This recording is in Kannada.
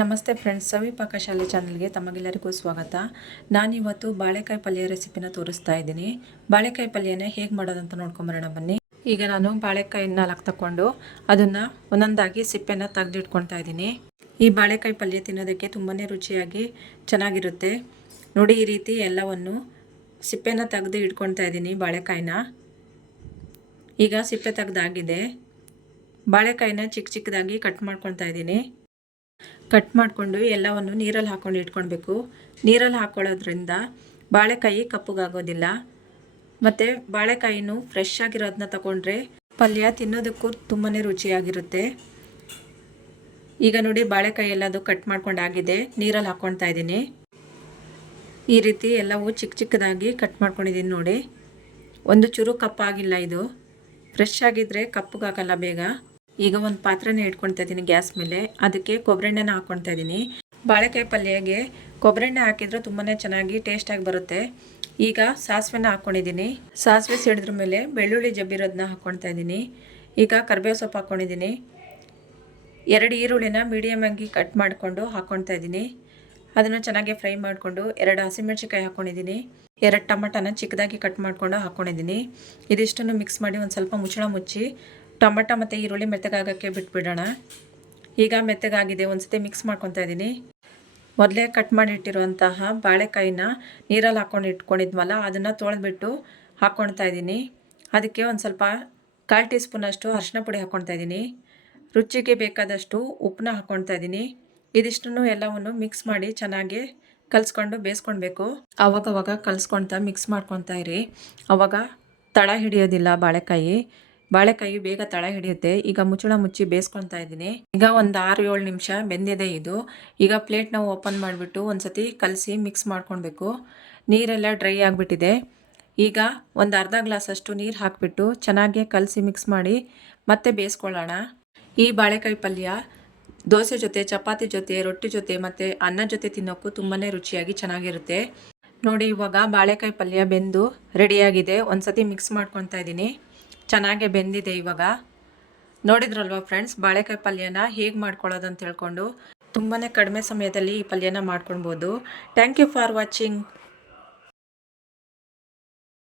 ನಮಸ್ತೆ ಫ್ರೆಂಡ್ಸ್, ಸವಿ ಪಾಕಶಾಲೆ ಚಾನಲ್ಗೆ ತಮಗೆಲ್ಲರಿಗೂ ಸ್ವಾಗತ. ನಾನಿವತ್ತು ಬಾಳೆಕಾಯಿ ಪಲ್ಯ ರೆಸಿಪಿನ ತೋರಿಸ್ತಾ ಇದ್ದೀನಿ. ಬಾಳೆಕಾಯಿ ಪಲ್ಯನ ಹೇಗೆ ಮಾಡೋದಂತ ನೋಡ್ಕೊಂಬರೋಣ ಬನ್ನಿ. ಈಗ ನಾನು ಬಾಳೆಕಾಯಿನ ನಾಲ್ಕು ತಗೊಂಡು ಅದನ್ನು ಒಂದೊಂದಾಗಿ ಸಿಪ್ಪೆನ ತೆಗೆದಿಟ್ಕೊಳ್ತಾ ಇದ್ದೀನಿ. ಈ ಬಾಳೆಕಾಯಿ ಪಲ್ಯ ತಿನ್ನೋದಕ್ಕೆ ತುಂಬಾ ರುಚಿಯಾಗಿ ಚೆನ್ನಾಗಿರುತ್ತೆ. ನೋಡಿ ಈ ರೀತಿ ಎಲ್ಲವನ್ನು ಸಿಪ್ಪೆನ ತೆಗೆದು ಇಟ್ಕೊಳ್ತಾ ಇದ್ದೀನಿ ಬಾಳೆಕಾಯಿನ. ಈಗ ಸಿಪ್ಪೆ ತೆಗೆದಾಗಿದೆ. ಬಾಳೆಕಾಯಿನ ಚಿಕ್ಕ ಚಿಕ್ಕದಾಗಿ ಕಟ್ ಮಾಡ್ಕೊಳ್ತಾ ಇದ್ದೀನಿ. ಕಟ್ ಮಾಡಿಕೊಂಡು ಎಲ್ಲವನ್ನು ನೀರಲ್ಲಿ ಹಾಕ್ಕೊಂಡು ಇಟ್ಕೊಳ್ಬೇಕು. ನೀರಲ್ಲಿ ಹಾಕ್ಕೊಳ್ಳೋದ್ರಿಂದ ಬಾಳೆಕಾಯಿ ಕಪ್ಪಗಾಗೋದಿಲ್ಲ. ಮತ್ತು ಬಾಳೆಕಾಯಿನೂ ಫ್ರೆಶ್ ಆಗಿರೋದನ್ನ ತಗೊಂಡ್ರೆ ಪಲ್ಯ ತಿನ್ನೋದಕ್ಕೂ ತುಂಬಾ ರುಚಿಯಾಗಿರುತ್ತೆ. ಈಗ ನೋಡಿ ಬಾಳೆಕಾಯಿ ಎಲ್ಲದು ಕಟ್ ಮಾಡ್ಕೊಂಡಾಗಿದೆ ನೀರಲ್ಲಿ ಹಾಕ್ಕೊಳ್ತಾ ಇದ್ದೀನಿ. ಈ ರೀತಿ ಎಲ್ಲವೂ ಚಿಕ್ಕ ಚಿಕ್ಕದಾಗಿ ಕಟ್ ಮಾಡ್ಕೊಂಡಿದ್ದೀನಿ ನೋಡಿ. ಒಂದು ಚೂರು ಕಪ್ಪಾಗಿಲ್ಲ ಇದು. ಫ್ರೆಶ್ ಆಗಿದ್ದರೆ ಕಪ್ಪಗಾಗಲ್ಲ ಬೇಗ. ಈಗ ಒಂದು ಪಾತ್ರೆನ ಇಟ್ಕೊಳ್ತಾ ಇದ್ದೀನಿ ಗ್ಯಾಸ್ ಮೇಲೆ. ಅದಕ್ಕೆ ಕೊಬ್ಬರೆಣ್ಣೆನ ಹಾಕ್ಕೊಳ್ತಾ ಇದ್ದೀನಿ. ಬಾಳೆಕಾಯಿ ಪಲ್ಯಗೆ ಕೊಬ್ಬರೆಣ್ಣೆ ಹಾಕಿದ್ರೆ ತುಂಬಾ ಚೆನ್ನಾಗಿ ಟೇಸ್ಟಾಗಿ ಬರುತ್ತೆ. ಈಗ ಸಾಸಿವೆನ ಹಾಕ್ಕೊಂಡಿದ್ದೀನಿ ಸಾಸಿವೆ ಸಿಡಿದ್ರ ಮೇಲೆ ಬೆಳ್ಳುಳ್ಳಿ ಜಬ್ಬಿರೋದನ್ನ ಹಾಕ್ಕೊಳ್ತಾ ಇದ್ದೀನಿ. ಈಗ ಕರಿಬೇವು ಸೊಪ್ಪು ಹಾಕ್ಕೊಂಡಿದ್ದೀನಿ ಎರಡು ಈರುಳ್ಳಿನ ಮೀಡಿಯಮ್ ಆಗಿ ಕಟ್ ಮಾಡಿಕೊಂಡು ಹಾಕ್ಕೊಳ್ತಾ ಇದ್ದೀನಿ. ಅದನ್ನು ಚೆನ್ನಾಗಿ ಫ್ರೈ ಮಾಡಿಕೊಂಡು ಎರಡು ಹಸಿಮೆಣ್ಸಿಕಾಯಿ ಹಾಕ್ಕೊಂಡಿದ್ದೀನಿ ಎರಡು ಟಮಟನ ಚಿಕ್ಕದಾಗಿ ಕಟ್ ಮಾಡಿಕೊಂಡು ಹಾಕ್ಕೊಂಡಿದ್ದೀನಿ ಇದಿಷ್ಟನ್ನು ಮಿಕ್ಸ್ ಮಾಡಿ ಒಂದು ಸ್ವಲ್ಪ ಮುಚ್ಚಳ ಮುಚ್ಚಿ ಟೊಮಟ ಮತ್ತು ಈರುಳ್ಳಿ ಮೆತ್ತಗಾಗೋಕ್ಕೆ ಬಿಟ್ಬಿಡೋಣ. ಈಗ ಮೆತ್ತಗಾಗಿದೆ ಒಂದು ಸತಿ ಮಿಕ್ಸ್ ಮಾಡ್ಕೊತಾ ಇದ್ದೀನಿ. ಮೊದಲೇ ಕಟ್ ಮಾಡಿ ಇಟ್ಟಿರುವಂತಹ ಬಾಳೆಕಾಯಿನ ನೀರಲ್ಲಿ ಹಾಕ್ಕೊಂಡು ಇಟ್ಕೊಂಡಿದ್ವಲ್ಲ, ಅದನ್ನು ತೊಳೆದ್ಬಿಟ್ಟು ಹಾಕ್ಕೊಳ್ತಾ ಇದ್ದೀನಿ. ಅದಕ್ಕೆ ಒಂದು ಸ್ವಲ್ಪ ಕಾಲು ಟೀ ಸ್ಪೂನಷ್ಟು ಅರಿಶಿನ ಪುಡಿ ಹಾಕ್ಕೊಳ್ತಾ ಇದ್ದೀನಿ. ರುಚಿಗೆ ಬೇಕಾದಷ್ಟು ಉಪ್ಪನ್ನ ಹಾಕ್ಕೊಳ್ತಾ ಇದ್ದೀನಿ. ಇದಿಷ್ಟನ್ನು ಎಲ್ಲವನ್ನು ಮಿಕ್ಸ್ ಮಾಡಿ ಚೆನ್ನಾಗಿ ಕಲಿಸ್ಕೊಂಡು ಬೇಯಿಸ್ಕೊಳ್ಬೇಕು. ಆವಾಗವಾಗ ಕಲಿಸ್ಕೊಳ್ತಾ ಮಿಕ್ಸ್ ಮಾಡ್ಕೊತಾ ಇರಿ. ಅವಾಗ ತಳ ಹಿಡಿಯೋದಿಲ್ಲ ಬಾಳೆಕಾಯಿ. ಬಾಳೆಕಾಯಿ ಬೇಗ ತಳ ಹಿಡಿಯುತ್ತೆ. ಈಗ ಮುಚ್ಚಳ ಮುಚ್ಚಿ ಬೇಯಿಸ್ಕೊಳ್ತಾ ಇದ್ದೀನಿ. ಈಗ ಒಂದು ಆರು ಏಳು ನಿಮಿಷ ಬೆಂದಿದೆ ಇದು. ಈಗ ಪ್ಲೇಟ್ನ ಓಪನ್ ಮಾಡಿಬಿಟ್ಟು ಒಂದ್ಸತಿ ಕಲಸಿ ಮಿಕ್ಸ್ ಮಾಡ್ಕೊಳ್ಬೇಕು. ನೀರೆಲ್ಲ ಡ್ರೈ ಆಗಿಬಿಟ್ಟಿದೆ. ಈಗ ಒಂದು ಅರ್ಧ ಗ್ಲಾಸಷ್ಟು ನೀರು ಹಾಕಿಬಿಟ್ಟು ಚೆನ್ನಾಗಿ ಕಲಸಿ ಮಿಕ್ಸ್ ಮಾಡಿ ಮತ್ತೆ ಬೇಯಿಸ್ಕೊಳ್ಳೋಣ. ಈ ಬಾಳೆಕಾಯಿ ಪಲ್ಯ ದೋಸೆ ಜೊತೆ, ಚಪಾತಿ ಜೊತೆ, ರೊಟ್ಟಿ ಜೊತೆ ಮತ್ತು ಅನ್ನ ಜೊತೆ ತಿನ್ನೋಕ್ಕೂ ತುಂಬಾ ರುಚಿಯಾಗಿ ಚೆನ್ನಾಗಿರುತ್ತೆ. ನೋಡಿ ಇವಾಗ ಬಾಳೆಕಾಯಿ ಪಲ್ಯ ಬೆಂದು ರೆಡಿಯಾಗಿದೆ ಒಂದು ಸತಿ ಮಿಕ್ಸ್ ಮಾಡ್ಕೊತಾ ಇದ್ದೀನಿ. ಚೆನ್ನಾಗೆ ಬೆಂದಿದೆ ಇವಾಗ. ನೋಡಿದ್ರಲ್ವ ಫ್ರೆಂಡ್ಸ್ ಬಾಳೆಕಾಯಿ ಪಲ್ಯನ ಹೇಗೆ ಮಾಡ್ಕೊಳ್ಳೋದು ಅಂತ ಹೇಳ್ಕೊಂಡು ತುಂಬಾ ಕಡಿಮೆ ಸಮಯದಲ್ಲಿ ಈ ಪಲ್ಯನ ಮಾಡ್ಕೊಳ್ಬೋದು. Thank you for watching